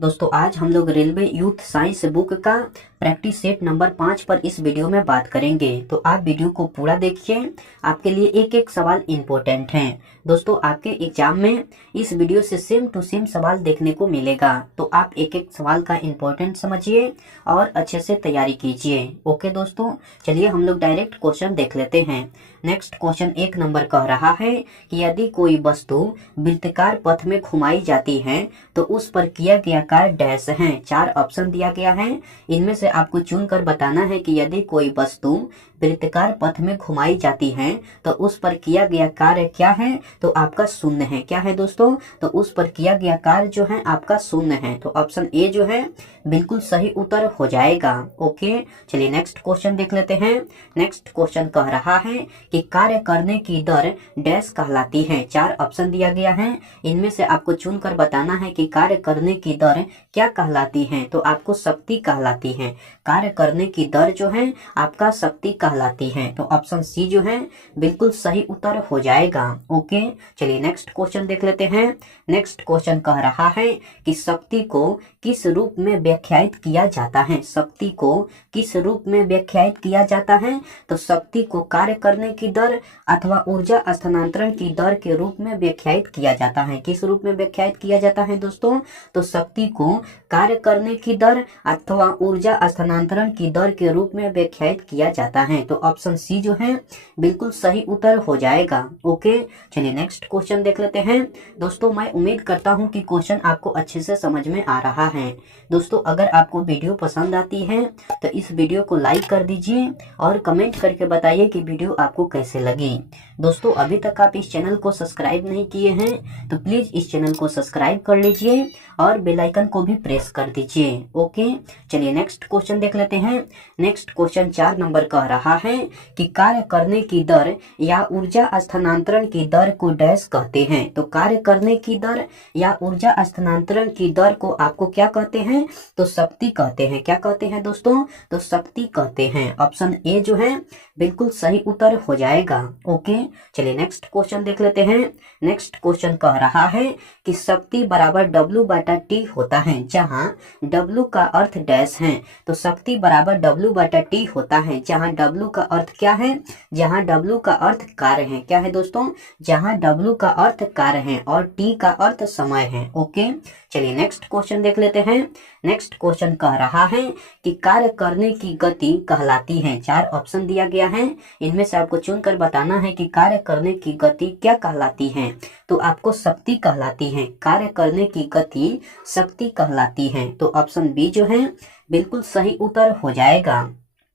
दोस्तों आज हम लोग रेलवे यूथ साइंस बुक का प्रैक्टिस सेट नंबर 5 पर इस वीडियो में बात करेंगे। तो आप वीडियो को पूरा देखिए, आपके लिए एक एक सवाल इम्पोर्टेंट है। दोस्तों आपके एग्जाम में इस वीडियो से सेम टू सेम सवाल देखने को मिलेगा, तो आप एक एक सवाल का इम्पोर्टेंट समझिए और अच्छे से तैयारी कीजिए। ओके दोस्तों, चलिए हम लोग डायरेक्ट क्वेश्चन देख लेते हैं। नेक्स्ट क्वेश्चन 1 नंबर कह रहा है कि यदि कोई वस्तु वृत्ताकार पथ में घुमाई जाती है तो उस पर किया गया कार्य डैश है। 4 ऑप्शन दिया गया है, इनमें से आपको चुनकर बताना है कि यदि कोई वस्तु वृत्ताकार पथ में घुमाई जाती है तो उस पर किया गया कार्य क्या है। तो आपका शून्य है। क्या है दोस्तों? तो उस पर किया गया कार्य जो है आपका शून्य है। तो ऑप्शन ए जो है बिल्कुल सही उत्तर हो जाएगा। ओके, चलिए नेक्स्ट क्वेश्चन देख लेते हैं। नेक्स्ट क्वेश्चन कह रहा है कि कार्य करने की दर डैश कहलाती है। 4 ऑप्शन दिया गया है, इनमें से आपको चुनकर बताना है कि कार्य करने की दर क्या कहलाती है। तो आपको शक्ति कहलाती है। कार्य करने की दर जो है आपका शक्ति कहलाती है। तो ऑप्शन सी जो है बिल्कुल सही उत्तर हो जाएगा। ओके, चलिए नेक्स्ट क्वेश्चन देख लेते हैं। नेक्स्ट क्वेश्चन कह रहा है कि शक्ति को किस रूप में व्याख्यायित किया जाता है। शक्ति को किस रूप में व्याख्यायित किया जाता है। तो शक्ति को कार्य करने की दर अथवा ऊर्जा स्थानांतरण की दर के रूप में व्याख्यायित किया जाता है। किस रूप में व्याख्यायित किया जाता है दोस्तों? तो शक्ति को कार्य करने की दर अथवा ऊर्जा स्थानांतरण की दर के रूप में व्याख्यायित किया जाता है। तो ऑप्शन सी जो है बिल्कुल सही उत्तर हो जाएगा। ओके, चलिए नेक्स्ट क्वेश्चन देख लेते हैं। दोस्तों मैं उम्मीद करता हूं कि क्वेश्चन आपको अच्छे से समझ में आ रहा है। दोस्तों अगर आपको वीडियो पसंद आती है तो इस वीडियो को लाइक कर दीजिए और कमेंट करके बताइए कि वीडियो आपको कैसे लगी। दोस्तों अभी तक आप इस चैनल को सब्सक्राइब नहीं किए हैं तो प्लीज इस चैनल को सब्सक्राइब कर लीजिए और बेल आइकन को भी प्रेस कर दीजिए। ओके, चलिए नेक्स्ट क्वेश्चन देख लेते हैं। नेक्स्ट क्वेश्चन 4 नंबर कह रहा है कि कार्य करने की दर या ऊर्जा स्थानांतरण की दर को डैश कहते हैं। तो कार्य करने की दर या ऊर्जा स्थानांतरण की दर को आपको क्या कहते हैं? तो शक्ति कहते हैं। क्या कहते हैं दोस्तों? तो शक्ति कहते हैं। ऑप्शन ए जो है बिल्कुल सही उत्तर हो जाएगा। ओके, चलिए नेक्स्ट क्वेश्चन देख लेते हैं। नेक्स्ट क्वेश्चन कह रहा है कि शक्ति बराबर W/T होता है, जहां W का अर्थ डैश है। तो शक्ति बराबर W/T होता है, जहां W का अर्थ क्या है? जहां W का अर्थ कार्य है। क्या है दोस्तों? जहां W का अर्थ कार्य है और T का अर्थ समय है। ओके, चलिए नेक्स्ट क्वेश्चन देख लेते हैं। नेक्स्ट क्वेश्चन कह रहा है कि कार्य करने की गति कहलाती है। 4 ऑप्शन दिया गया है, इनमें से आपको चुनकर बताना है कि कार्य करने की गति क्या कहलाती है। तो आपको शक्ति कहलाती है। कार्य करने की गति शक्ति कहलाती है। तो ऑप्शन बी जो है बिल्कुल सही उत्तर हो जाएगा।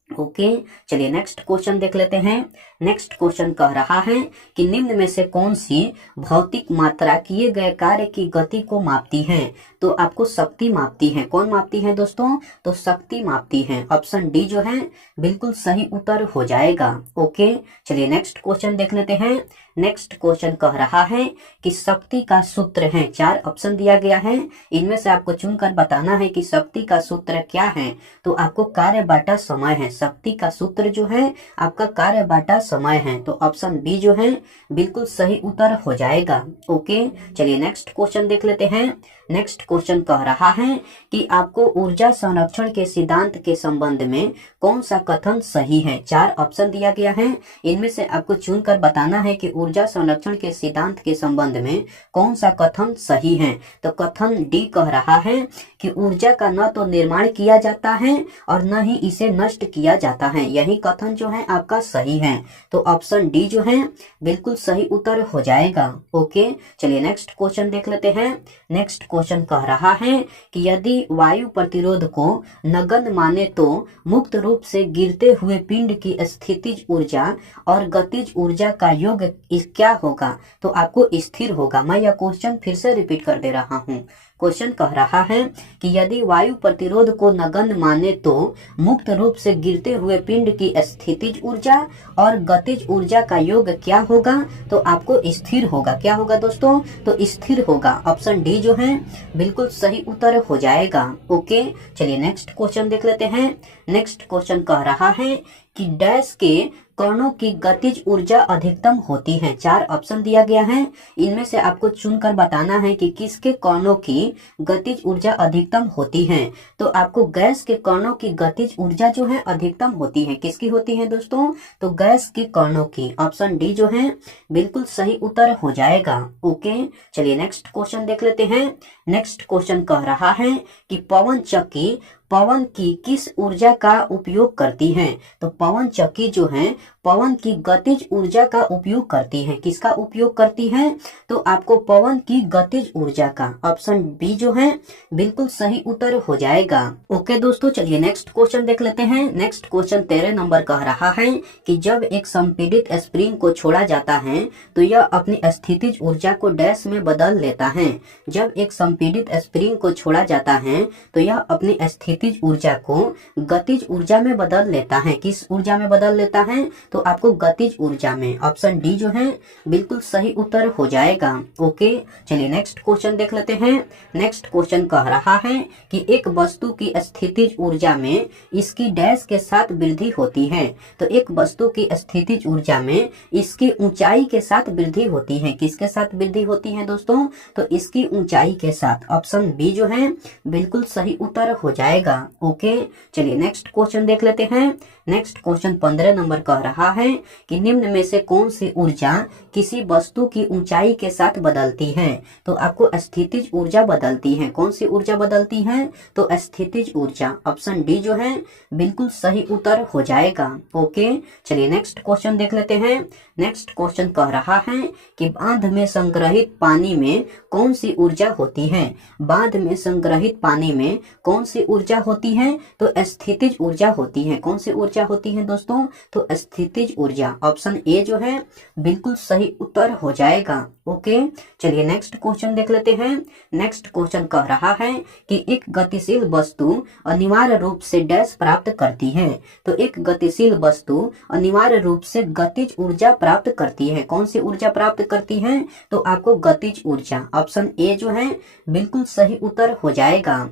ओके, चलिए नेक्स्ट क्वेश्चन देख लेते हैं। नेक्स्ट क्वेश्चन कह रहा है कि निम्न में से कौन सी भौतिक मात्रा किए गए कार्य की गति को मापती है। तो आपको शक्ति मापती है। कौन मापती है दोस्तों? तो शक्ति मापती है। ऑप्शन डी जो है बिल्कुल सही उत्तर हो जाएगा। ओके, चलिए नेक्स्ट क्वेश्चन देख लेते हैं। नेक्स्ट क्वेश्चन कह रहा है कि शक्ति का सूत्र है। 4 ऑप्शन दिया गया है, इनमें से आपको चुनकर बताना है कि शक्ति का सूत्र क्या है। तो आपको कार्य बाटा समय है। शक्ति का सूत्र जो है आपका कार्य बाटा समय है। तो ऑप्शन बी जो है बिल्कुल सही उत्तर हो जाएगा। ओके, चलिए नेक्स्ट क्वेश्चन देख लेते हैं। नेक्स्ट क्वेश्चन कह रहा है कि आपको ऊर्जा संरक्षण के सिद्धांत के संबंध में कौन सा कथन सही है। 4 ऑप्शन दिया गया है, इनमें से आपको चुनकर बताना है कि ऊर्जा संरक्षण के सिद्धांत के संबंध में कौन सा कथन सही है। तो कथन डी कह रहा है कि ऊर्जा का न तो निर्माण किया जाता है और न ही इसे नष्ट किया जाता है। यही कथन जो है आपका सही है। तो ऑप्शन डी जो है बिल्कुल सही उत्तर हो जाएगा। ओके, चलिए नेक्स्ट क्वेश्चन देख लेते हैं। नेक्स्ट क्वेश्चन कह रहा है कि यदि वायु प्रतिरोध को नगण्य माने तो मुक्त रूप से गिरते हुए पिंड की स्थितिज ऊर्जा और गतिज ऊर्जा का योग क्या होगा। तो आपको स्थिर होगा। मैं यह क्वेश्चन फिर से रिपीट कर दे रहा हूँ। क्वेश्चन कह रहा है कि यदि वायु प्रतिरोध को नगण्य माने तो मुक्त रूप से गिरते हुए पिंड की स्थितिज ऊर्जा और गतिज ऊर्जा का योग क्या होगा। तो आपको स्थिर होगा। क्या होगा दोस्तों? तो स्थिर होगा। ऑप्शन डी जो है बिल्कुल सही उत्तर हो जाएगा। ओके, चलिए नेक्स्ट क्वेश्चन देख लेते हैं। नेक्स्ट क्वेश्चन कह रहा है कि डैश के कणों की गतिज ऊर्जा अधिकतम होती है। 4 ऑप्शन दिया गया है, इनमें से आपको चुनकर बताना है कि किसके कणों की की गतिज ऊर्जा अधिकतम होती है? तो आपको गैस के कणों की गतिज ऊर्जा जो है अधिकतम होती है। किसकी होती है दोस्तों? तो गैस के कणों की। ऑप्शन डी जो है बिल्कुल सही उत्तर हो जाएगा। ओके, चलिए नेक्स्ट क्वेश्चन देख लेते हैं। नेक्स्ट क्वेश्चन कह रहा है कि पवन चक्की पवन की किस ऊर्जा का उपयोग करती है? तो पवन चक्की जो है पवन की गतिज ऊर्जा का उपयोग करती है। किसका उपयोग करती है? तो आपको पवन की गतिज ऊर्जा का। ऑप्शन बी जो है बिल्कुल सही उत्तर हो जाएगा। ओके दोस्तों, चलिए नेक्स्ट क्वेश्चन देख लेते हैं। नेक्स्ट क्वेश्चन 13 नंबर कह रहा है कि जब एक संपीड़ित स्प्रिंग को छोड़ा जाता है तो यह अपनी स्थितिज ऊर्जा को डैश में बदल लेता है। जब एक संपीड़ित स्प्रिंग को छोड़ा जाता है तो यह अपनी स्थितिज ऊर्जा को गतिज ऊर्जा में बदल लेता है। किस ऊर्जा में बदल लेता है? तो आपको गतिज ऊर्जा में। ऑप्शन डी जो है बिल्कुल सही उत्तर हो जाएगा। ओके, चलिए नेक्स्ट क्वेश्चन देख लेते हैं। नेक्स्ट क्वेश्चन कह रहा है कि एक वस्तु की स्थितिज ऊर्जा में इसकी डैश के साथ वृद्धि होती है। तो एक वस्तु की स्थितिज ऊर्जा में इसकी ऊंचाई के साथ वृद्धि होती है। किसके साथ वृद्धि होती है दोस्तों? तो इसकी ऊंचाई के साथ। ऑप्शन बी जो है बिल्कुल सही उत्तर हो जाएगा। ओके, चलिए नेक्स्ट क्वेश्चन देख लेते हैं। नेक्स्ट क्वेश्चन 15 नंबर कह रहा है कि निम्न में से कौन सी ऊर्जा किसी वस्तु की ऊंचाई के साथ बदलती है? तो आपको स्थितिज ऊर्जा बदलती है। कौन सी ऊर्जा बदलती है? तो स्थितिज ऊर्जा। ऑप्शन डी जो है बिल्कुल सही उत्तर हो जाएगा। ओके, चलिए नेक्स्ट क्वेश्चन देख लेते हैं। नेक्स्ट क्वेश्चन कह रहा है कि बांध में संग्रहित पानी में कौन सी ऊर्जा होती है? बांध में संग्रहित पानी में कौन सी ऊर्जा होती है? तो स्थितिज ऊर्जा होती है। कौन सी ऊर्जा होती है दोस्तों? तो स्थितिज ऊर्जा। ऑप्शन ए जो है बिल्कुल सही उत्तर हो जाएगा। ओके, चलिए नेक्स्ट क्वेश्चन देख लेते हैं। नेक्स्ट क्वेश्चन कह रहा है कि एक गतिशील वस्तु अनिवार्य रूप से डैश प्राप्त करती है। तो एक गतिशील वस्तु अनिवार्य रूप से गतिज ऊर्जा प्राप्त करती है। कौन सी ऊर्जा प्राप्त करती है? तो आपको गतिज ऊर्जा। ऑप्शन ए जो है बिल्कुल सही उत्तर हो जाएगा।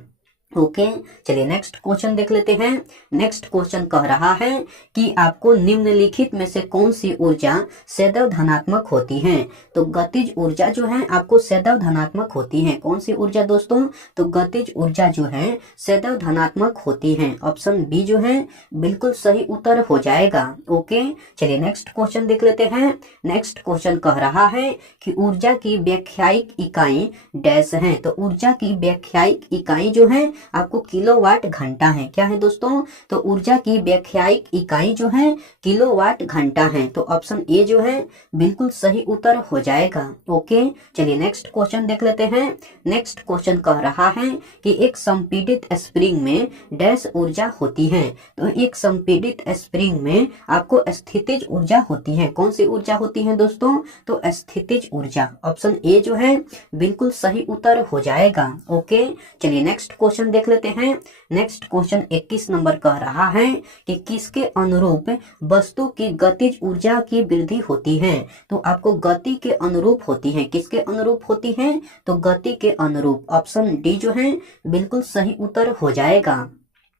ओके, चलिए नेक्स्ट क्वेश्चन देख लेते हैं। नेक्स्ट क्वेश्चन कह रहा है कि आपको निम्नलिखित में से कौन सी ऊर्जा सदैव धनात्मक होती है? तो गतिज ऊर्जा जो है आपको सदैव धनात्मक होती है। कौन सी ऊर्जा दोस्तों? तो गतिज ऊर्जा जो है सदैव धनात्मक होती है। ऑप्शन बी जो है बिल्कुल सही उत्तर हो जाएगा। ओके, चलिए नेक्स्ट क्वेश्चन देख लेते हैं। नेक्स्ट क्वेश्चन कह रहा है कि ऊर्जा की व्याख्यायिक इकाई डैश है। तो ऊर्जा की व्याख्यायिक इकाई जो है आपको किलोवाट घंटा है। क्या है दोस्तों? तो ऊर्जा की व्याख्यायिक इकाई जो है किलोवाट घंटा है। तो ऑप्शन ए जो है बिल्कुल सही उत्तर हो जाएगा। ओके, चलिए नेक्स्ट क्वेश्चन देख लेते हैं। नेक्स्ट क्वेश्चन कह रहा है कि एक संपीड़ित स्प्रिंग में डैश ऊर्जा होती है। तो एक संपीड़ित स्प्रिंग में आपको स्थितिज ऊर्जा होती है। कौन सी ऊर्जा होती है दोस्तों? तो स्थितिज ऊर्जा। ऑप्शन ए जो है बिल्कुल सही उत्तर हो जाएगा। ओके, चलिए नेक्स्ट क्वेश्चन देख लेते हैं। नेक्स्ट क्वेश्चन 21 नंबर कह रहा है कि किसके अनुरूप वस्तु की गतिज ऊर्जा की वृद्धि होती है? तो आपको गति के अनुरूप होती है। किसके अनुरूप होती है? तो गति के अनुरूप। ऑप्शन डी जो है बिल्कुल सही उत्तर हो जाएगा।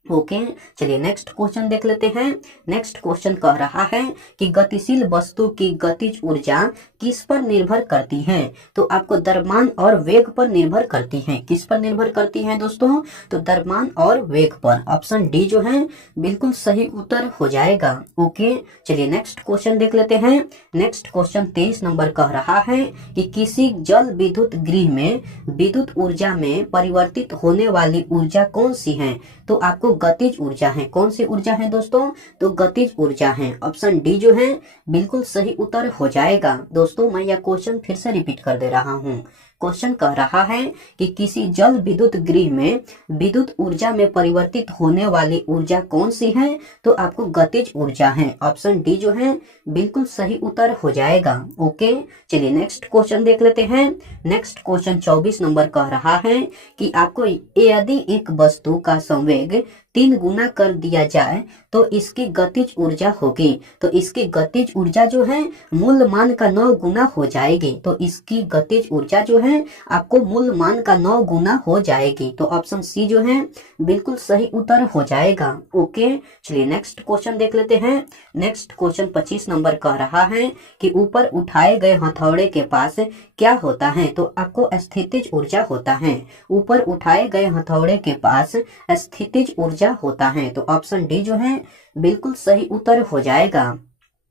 ओके, चलिए नेक्स्ट क्वेश्चन देख लेते हैं। नेक्स्ट क्वेश्चन कह रहा है कि गतिशील वस्तु की गतिज ऊर्जा किस पर निर्भर करती है? तो आपको द्रव्यमान और वेग पर निर्भर करती है। किस पर निर्भर करती है दोस्तों? तो द्रव्यमान और वेग पर। ऑप्शन डी जो है बिल्कुल सही उत्तर हो जाएगा। ओके, चलिए नेक्स्ट क्वेश्चन देख लेते हैं। नेक्स्ट क्वेश्चन 23 नंबर कह रहा है कि किसी जल विद्युत गृह में विद्युत ऊर्जा में परिवर्तित होने वाली ऊर्जा कौन सी है? तो आपको गतिज ऊर्जा है। कौन सी ऊर्जा है दोस्तों? तो गतिज ऊर्जा है। ऑप्शन डी जो है बिल्कुल सही उत्तर हो जाएगा। दोस्तों मैं यह क्वेश्चन फिर से रिपीट कर दे रहा हूँ। क्वेश्चन कह रहा है कि किसी जल विद्युत गृह में विद्युत ऊर्जा में परिवर्तित होने वाली ऊर्जा कौन सी है? तो आपको गतिज ऊर्जा है। ऑप्शन डी जो है बिल्कुल सही उत्तर हो जाएगा। ओके, चलिए नेक्स्ट क्वेश्चन देख लेते हैं। नेक्स्ट क्वेश्चन 24 नंबर कह रहा है कि आपको यदि एक वस्तु का संवेग 3 गुना कर दिया जाए तो इसकी गतिज ऊर्जा होगी। तो इसकी गतिज ऊर्जा जो है मूल मान का 9 गुना हो जाएगी। तो इसकी गतिज ऊर्जा जो है आपको मूल मान का 9 गुना हो जाएगी। तो ऑप्शन सी जो है बिल्कुल सही उत्तर हो जाएगा। ओके, चलिए नेक्स्ट क्वेश्चन देख लेते हैं। नेक्स्ट क्वेश्चन 25 नंबर कह रहा है कि ऊपर उठाए गए हथौड़े के पास क्या होता है। तो आपको स्थितिज ऊर्जा होता है। ऊपर उठाए गए हथौड़े के पास स्थितिज ऊर्जा होता है। तो ऑप्शन डी जो है बिल्कुल सही उत्तर हो जाएगा।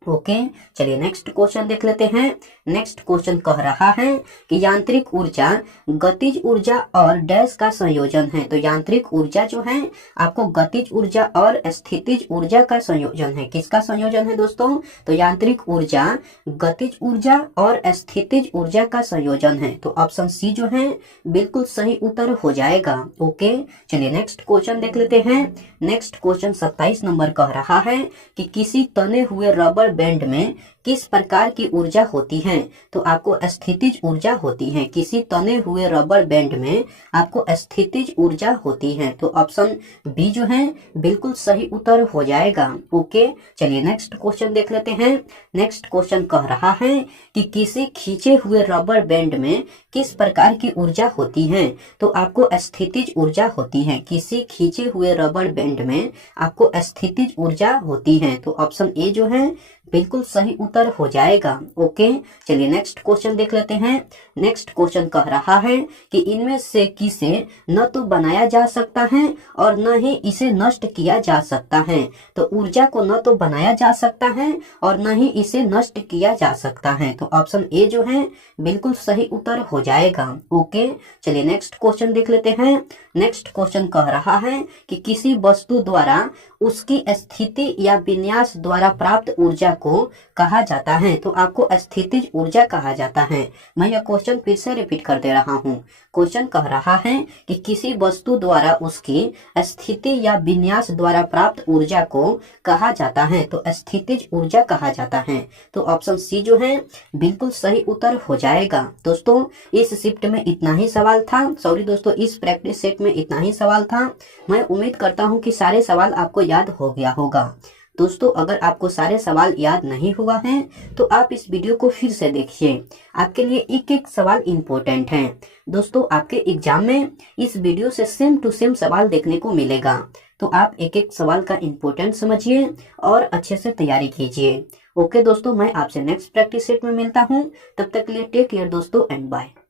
ओके, चलिए नेक्स्ट क्वेश्चन देख लेते हैं। नेक्स्ट क्वेश्चन कह रहा है कि यांत्रिक ऊर्जा गतिज ऊर्जा और डैश का संयोजन है। तो यांत्रिक ऊर्जा जो है आपको गतिज ऊर्जा और स्थितिज ऊर्जा का संयोजन है। किसका संयोजन है दोस्तों? तो यांत्रिक ऊर्जा गतिज ऊर्जा और स्थितिज ऊर्जा का संयोजन है। तो ऑप्शन सी जो है बिल्कुल सही उत्तर हो जाएगा। ओके, चलिए नेक्स्ट क्वेश्चन देख लेते हैं। नेक्स्ट क्वेश्चन 27 नंबर कह रहा है कि किसी तने हुए रबर बैंड में किस प्रकार की ऊर्जा होती है। तो आपको स्थितिज ऊर्जा होती है। किसी तने हुए रबर बैंड में आपको स्थितिज ऊर्जा होती है। तो ऑप्शन बी जो है बिल्कुल सही उत्तर हो जाएगा। ओके, चलिए नेक्स्ट क्वेश्चन देख लेते हैं। नेक्स्ट क्वेश्चन कह रहा है कि किसी खींचे हुए रबर बैंड में किस प्रकार की ऊर्जा होती है। तो आपको स्थितिज ऊर्जा होती है। किसी खींचे हुए रबर बैंड में आपको स्थितिज ऊर्जा होती है। तो ऑप्शन ए जो है बिल्कुल सही उत्तर हो जाएगा। ओके, चलिए नेक्स्ट क्वेश्चन देख लेते हैं। नेक्स्ट क्वेश्चन कह रहा है कि इनमें से किसे न तो बनाया जा सकता है और न ही इसे नष्ट किया जा सकता है। तो ऊर्जा को न तो बनाया जा सकता है और न ही इसे नष्ट किया जा सकता है। तो ऑप्शन ए जो है बिल्कुल सही उत्तर हो जाएगा। ओके, चलिए नेक्स्ट क्वेश्चन देख लेते हैं। नेक्स्ट क्वेश्चन कह रहा है कि किसी वस्तु द्वारा उसकी स्थिति या विन्यास द्वारा प्राप्त ऊर्जा को कहा जाता है। तो आपको स्थितिज ऊर्जा कहा जाता है। मैं यह क्वेश्चन फिर से रिपीट कर दे रहा हूँ। क्वेश्चन कह रहा है कि किसी वस्तु द्वारा उसकी स्थिति या विन्यास द्वारा प्राप्त ऊर्जा को कहा जाता है। तो स्थितिज ऊर्जा कहा जाता है। तो ऑप्शन सी जो है बिल्कुल सही उत्तर हो जाएगा। दोस्तों इस शिफ्ट में इतना ही सवाल था। सॉरी दोस्तों, इस प्रैक्टिस सेट में इतना ही सवाल था। मैं उम्मीद करता हूँ कि सारे सवाल आपको याद हो गया होगा। दोस्तों अगर आपको सारे सवाल याद नहीं हुआ है तो आप इस वीडियो को फिर से देखिए। आपके लिए एक एक सवाल इम्पोर्टेंट है। दोस्तों आपके एग्जाम में इस वीडियो से सेम टू सेम सवाल देखने को मिलेगा। तो आप एक एक सवाल का इम्पोर्टेंट समझिए और अच्छे से तैयारी कीजिए। ओके दोस्तों, मैं आपसे नेक्स्ट प्रैक्टिस सेट में मिलता हूँ। तब तक के लिए टेक केयर दोस्तों एंड बाय।